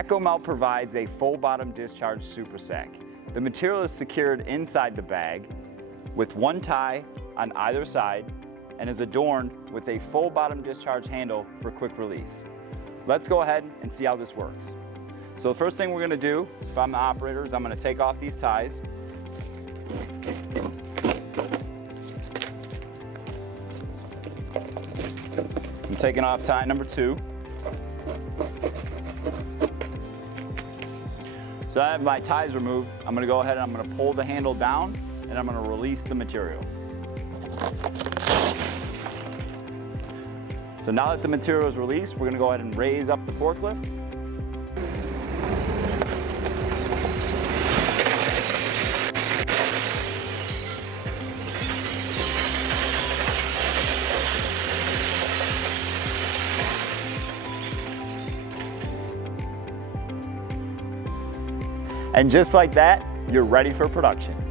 Eccomelt provides a full bottom discharge super sack. The material is secured inside the bag with one tie on either side and is adorned with a full bottom discharge handle for quick release. Let's go ahead and see how this works. So the first thing we're going to do, if I'm the operator, is I'm going to take off these ties. I'm taking off tie number 2. So I have my ties removed. I'm going to go ahead and I'm going to pull the handle down and I'm going to release the material. So now that the material is released, we're going to go ahead and raise up the forklift. And just like that, you're ready for production.